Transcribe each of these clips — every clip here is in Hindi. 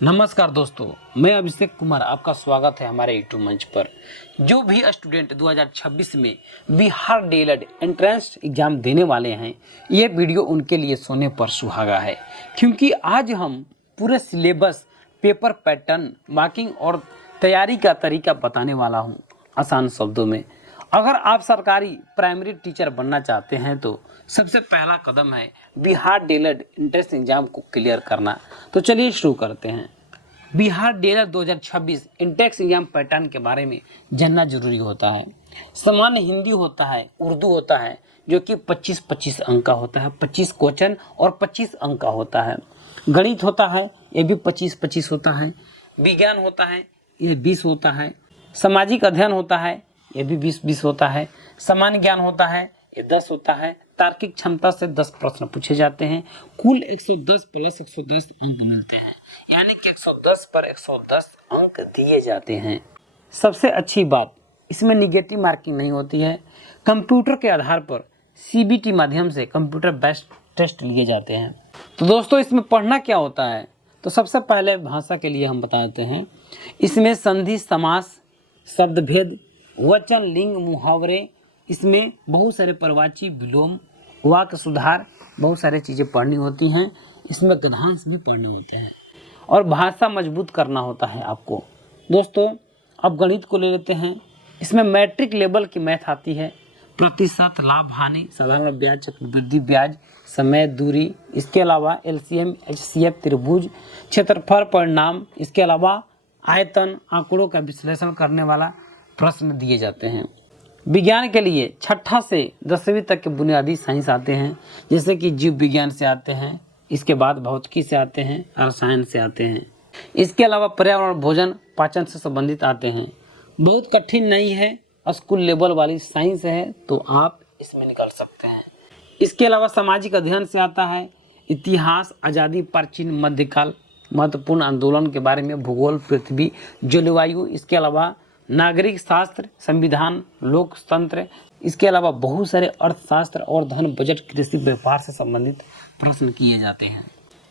नमस्कार दोस्तों, मैं अभिषेक कुमार आपका स्वागत है हमारे यूट्यूब मंच पर। जो भी स्टूडेंट 2026 में बिहार डीएलएड एंट्रेंस एग्जाम देने वाले हैं, ये वीडियो उनके लिए सोने पर सुहागा है, क्योंकि आज हम पूरे सिलेबस, पेपर पैटर्न, मार्किंग और तैयारी का तरीका बताने वाला हूँ आसान शब्दों में। अगर आप सरकारी प्राइमरी टीचर बनना चाहते हैं तो सबसे पहला कदम है बिहार डीएलएड एंट्रेंस एग्जाम को क्लियर करना। तो चलिए शुरू करते हैं। Bihar DElEd 2026 entrance exam pattern के बारे में जानना जरूरी होता है। सामान्य हिंदी होता है, उर्दू होता है जो कि 25-25 अंक का होता है, 25 क्वेश्चन और 25 अंक का होता है। गणित होता है, ये भी 25-25 होता है। विज्ञान होता है, ये 20 होता है। सामाजिक अध्ययन होता है, ये भी 20-20 होता है। सामान्य ज्ञान होता है, ये 10 होता है। तार्किक क्षमता से 10 प्रश्न पूछे जाते हैं। कुल 110 प्लस 110 अंक मिलते हैं, यानी कि 110 पर 110 अंक दिए जाते हैं। सबसे अच्छी बात, इसमें निगेटिव मार्किंग नहीं होती है। कंप्यूटर के आधार पर सीबीटी माध्यम से कंप्यूटर बेस्ड टेस्ट लिए जाते हैं। तो दोस्तों, इसमें पढ़ना क्या होता है, तो सबसे पहले भाषा के लिए हम बता देते हैं। इसमें संधि, समास, शब्द भेद, वचन, लिंग, मुहावरे, इसमें बहुत सारे प्रवाची, विलोम, वाक्य सुधार, बहुत सारी चीज़ें पढ़नी होती हैं। इसमें गद्यांश भी पढ़ने होते हैं और भाषा मजबूत करना होता है आपको। दोस्तों, अब गणित को ले लेते हैं। इसमें मैट्रिक लेवल की मैथ आती है। प्रतिशत, लाभ, हानि, साधारण ब्याज, चक्रवृद्धि ब्याज, समय, दूरी, इसके अलावा एलसीएम, एचसीएफ, त्रिभुज, क्षेत्रफल, परिणाम, इसके अलावा आयतन, आंकड़ों का विश्लेषण करने वाला प्रश्न दिए जाते हैं। विज्ञान के लिए 6ठी से 10वीं तक के बुनियादी साइंस आते हैं, जैसे कि जीव विज्ञान से आते हैं, इसके बाद भौतिकी से आते हैं, रसायन से आते हैं। इसके अलावा पर्यावरण, भोजन, पाचन से संबंधित आते हैं। बहुत कठिन नहीं है, स्कूल लेवल वाली साइंस है, तो आप इसमें निकल सकते हैं। इसके अलावा सामाजिक अध्ययन से आता है। इतिहास, आज़ादी, प्राचीन, मध्यकाल, महत्वपूर्ण आंदोलन के बारे में, भूगोल, पृथ्वी, जलवायु, इसके अलावा नागरिक शास्त्र, संविधान, लोकतंत्र, इसके अलावा बहुत सारे अर्थशास्त्र और धन, बजट, कृषि, व्यापार से संबंधित प्रश्न किए जाते हैं।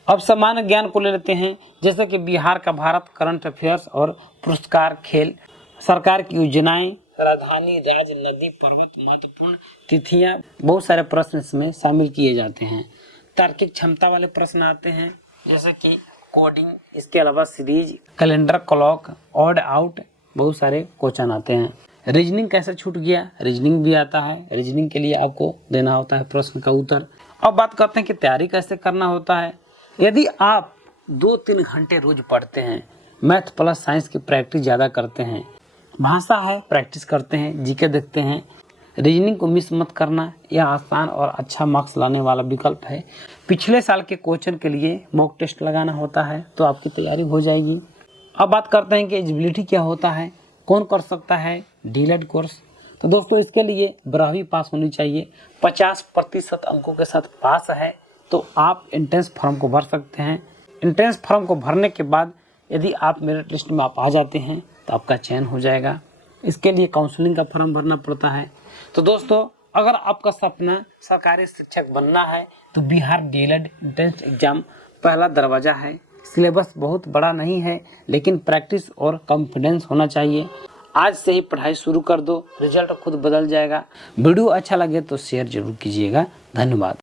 अब सामान्य ज्ञान को ले लेते हैं, जैसे कि बिहार का भारत, करंट अफेयर्स और पुरस्कार, खेल, सरकार की योजनाएं, राजधानी, राज्य, नदी, पर्वत, महत्वपूर्ण तिथियां, बहुत सारे प्रश्न इसमें शामिल किए जाते हैं। तार्किक क्षमता वाले प्रश्न आते हैं, जैसे कि कोडिंग, इसके अलावा series, calendar, clock, odd out, बहुत सारे क्वेश्चन आते हैं। रीजनिंग कैसे छूट गया, रीजनिंग भी आता है। रीजनिंग के लिए आपको देना होता है प्रश्न का उत्तर। अब बात करते हैं कि तैयारी कैसे करना होता है। यदि आप 2-3 घंटे रोज पढ़ते हैं, मैथ प्लस साइंस की प्रैक्टिस ज़्यादा करते हैं, भाषा है प्रैक्टिस करते हैं, जीके देखते हैं, रीजनिंग को मिस मत करना, यह आसान और अच्छा मार्क्स लाने वाला विकल्प है। पिछले साल के क्वेश्चन के लिए मॉक टेस्ट लगाना होता है, तो आपकी तैयारी हो जाएगी। अब बात करते हैं कि एलिजिबिलिटी क्या होता है, कौन कर सकता है डीएलएड कोर्स। तो दोस्तों, इसके लिए 12वीं पास होनी चाहिए। 50% अंकों के साथ पास है तो आप एंट्रेंस फॉर्म को भर सकते हैं। एंट्रेंस फॉर्म को भरने के बाद यदि आप मेरिट लिस्ट में आप आ जाते हैं तो आपका चयन हो जाएगा। इसके लिए काउंसलिंग का फॉर्म भरना पड़ता है। तो दोस्तों, अगर आपका सपना सरकारी शिक्षक बनना है तो बिहार डीएलएड एंट्रेंस एग्जाम पहला दरवाजा है। सिलेबस बहुत बड़ा नहीं है, लेकिन प्रैक्टिस और कॉन्फिडेंस होना चाहिए। आज से ही पढ़ाई शुरू कर दो, रिजल्ट खुद बदल जाएगा। वीडियो अच्छा लगे तो शेयर जरूर कीजिएगा। धन्यवाद।